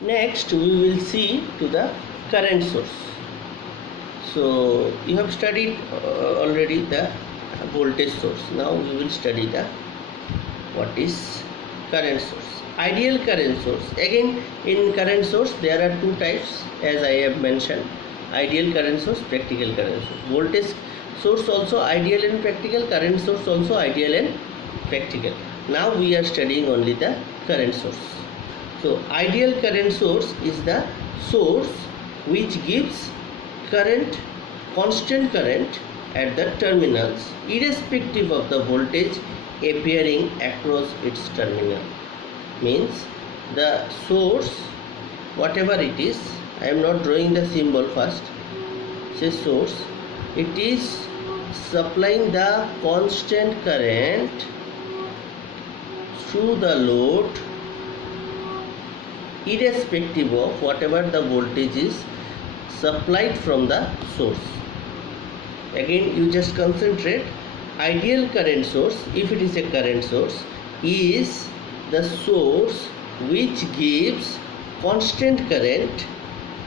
Next we will see to the current source. So you have studied already the voltage source. Now we will study the what is current source. Ideal current source. Again, in current source there are two types, as I have mentioned: ideal current source, practical current source. Voltage source also ideal and practical, current source also ideal and practical. Now we are studying only the current source. So ideal current source is the source which gives current, constant current at the terminals irrespective of the voltage appearing across its terminal. Means the source, whatever it is, I am not drawing the symbol first. Say source, it is supplying the constant current through the load irrespective of whatever the voltage is supplied from the source. Again, you just concentrate. Ideal current source, if it is a current source, is the source which gives constant current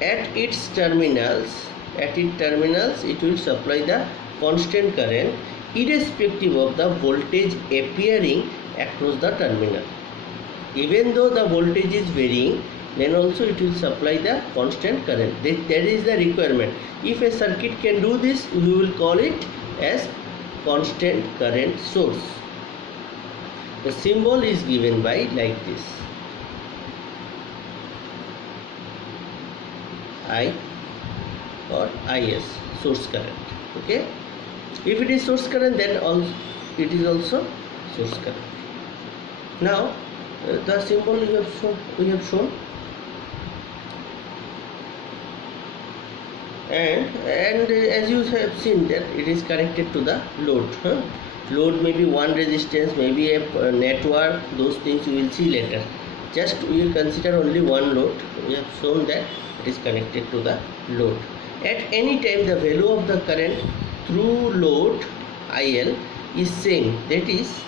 at its terminals. At its terminals it will supply the constant current irrespective of the voltage appearing across the terminal. Even though the voltage is varying, then also it will supply the constant current. That is the requirement. If a circuit can do this, we will call it as constant current source. The symbol is given by like this: I or IS, source current. Okay. If it is source current, then also it is also source current. Now the symbol we have shown, and as you have seen that it is connected to the load. Load may be one resistance, maybe a network, those things you will see later. Just we will consider only one load. We have shown that it is connected to the load. At any time the value of the current through load IL is same, that is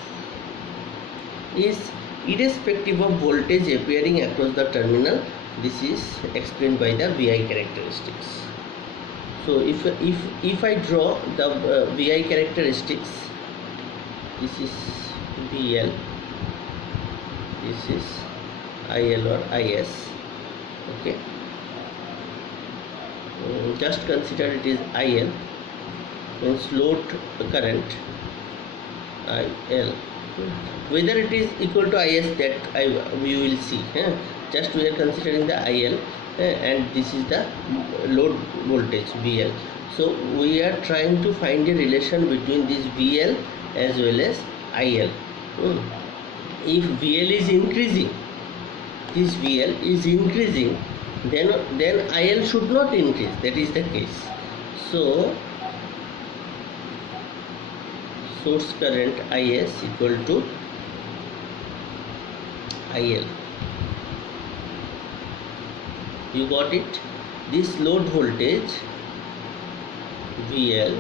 irrespective of voltage appearing across the terminal. This is explained by the VI characteristics. So if I draw the VI characteristics, this is VL, this is IL or IS. Okay, just consider it is IL, means load current IL. Whether it is equal to IS, that we will see. Just we are considering the IL, and this is the load voltage VL. So we are trying to find a relation between this VL as well as IL. If VL is increasing, this VL is increasing, then IL should not increase. That is the case. So source current IS equal to IL. You got it? This load voltage VL,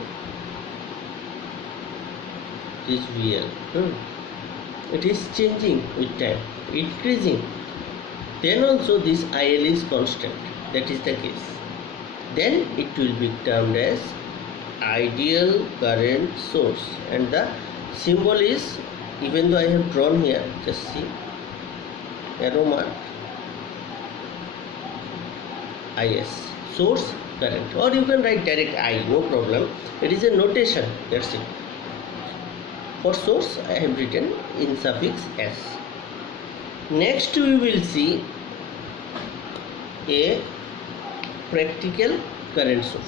this VL, it is changing with time, increasing. Then also this IL is constant. That is the case. Then it will be termed as ideal current source, and the symbol is, even though I have drawn here, just see, arrow mark, IS, source current, or you can write direct I, no problem. It is a notation, that's it. For source I have written in suffix S. Next we will see a practical current source.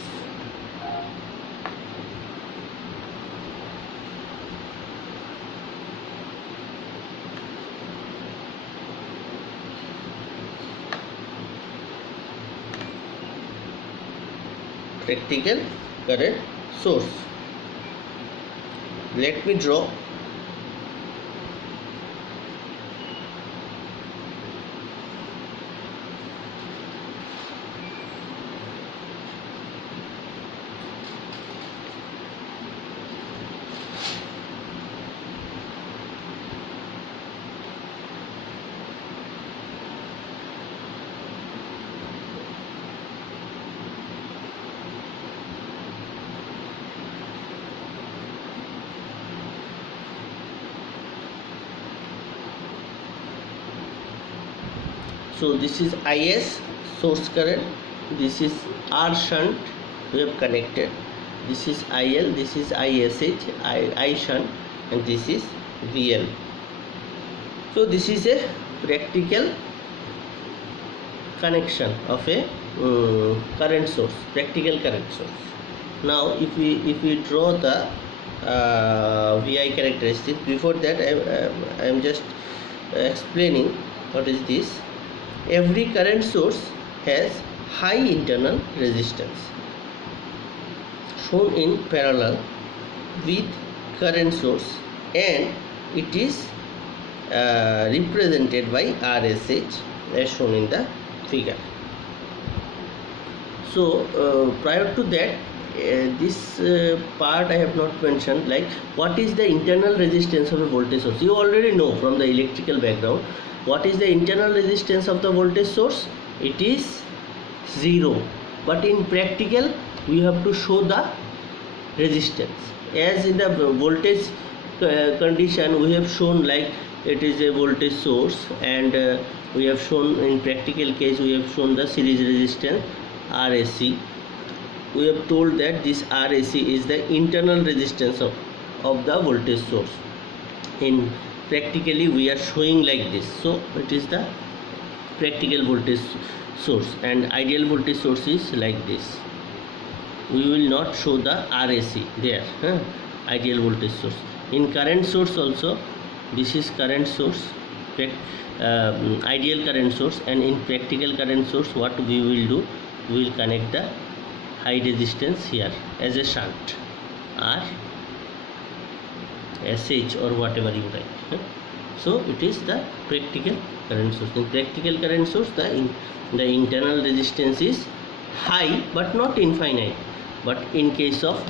Practical current source. Let me draw. So this is IS source current, this is R shunt we have connected, this is IL, this is ISH, I shunt, and this is VL. So this is a practical connection of a current source, practical current source. Now if we draw the VI characteristics, before that I am just explaining what is this. Every current source has high internal resistance shown in parallel with current source, and it is represented by RSH as shown in the figure. So prior to that, this part I have not mentioned, like what is the internal resistance of a voltage source. You already know from the electrical background what is the internal resistance of the voltage source. It is 0, but in practical we have to show the resistance. As in the voltage condition we have shown, like it is a voltage source, and we have shown in practical case we have shown the series resistance RAC. We have told that this RAC is the internal resistance of the voltage source. In practically we are showing like this. So it is the practical voltage source, and ideal voltage source is like this. We will not show the RAC there, ideal voltage source. In current source also, this is current source, ideal current source, and in practical current source what we will do, we will connect the high resistance here as a shunt, or SH or whatever you like. So it is the practical current source. In practical current source the internal resistance is high but not infinite. But in case of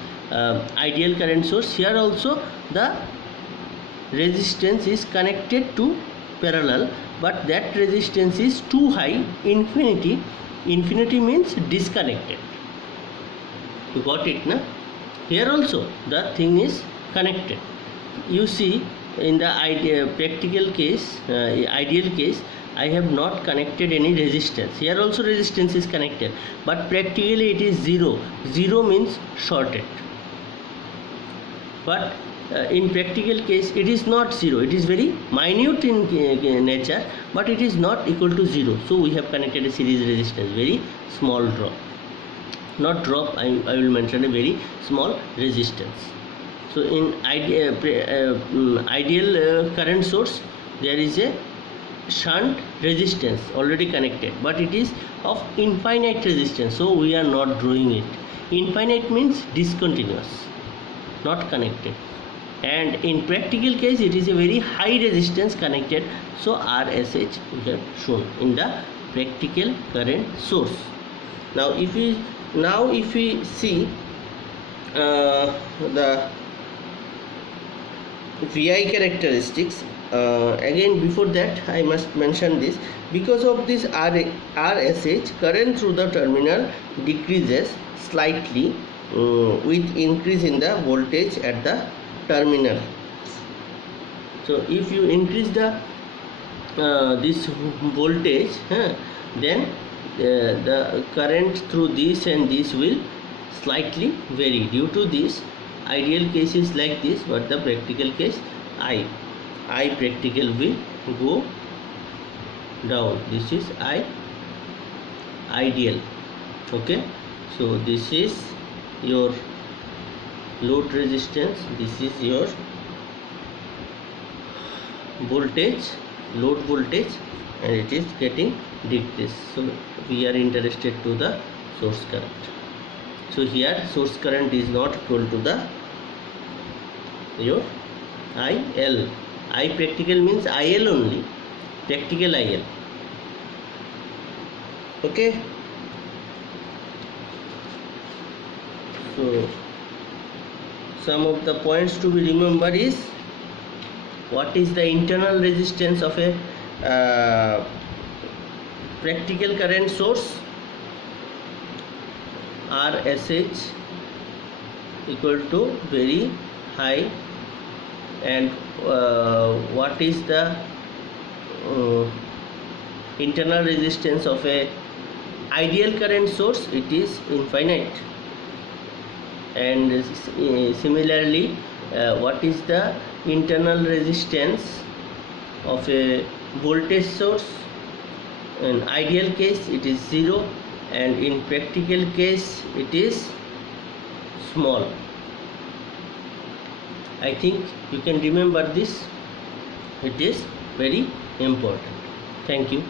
ideal current source, here also the resistance is connected to parallel, but that resistance is too high, infinity. Infinity means disconnected. You got it, na? Here also the thing is connected. You see, in the practical case, ideal case, I have not connected any resistance. Here also resistance is connected, but practically it is 0. 0 means shorted. But in practical case it is not 0. It is very minute in nature, but it is not equal to 0. So we have connected a series resistance, very small drop. Not drop, I will mention a very small resistance. So in ideal current source there is a shunt resistance already connected, but it is of infinite resistance, so we are not drawing it. Infinite means discontinuous, not connected. And in practical case it is a very high resistance connected, so RSH we have shown in the practical current source. Now if we see the VI characteristics, again before that I must mention this. Because of this RSH, current through the terminal decreases slightly with increase in the voltage at the terminal. So if you increase the this voltage, then the current through this and this will slightly vary. Due to this, ideal case is like this, but the practical case I practical will go down. This is ideal. Okay, so this is your load resistance, this is your voltage, load voltage, and it is getting decreased. So we are interested to the source current. So here source current is not equal to the your IL. I practical means IL only, practical IL. Okay. So some of the points to be remembered is, what is the internal resistance of a practical current source? RSH equal to very high, and what is the internal resistance of a ideal current source, it is infinite. And similarly, what is the internal resistance of a voltage source? In ideal case it is 0, and in practical case it is small. I think you can remember this. It is very important. Thank you.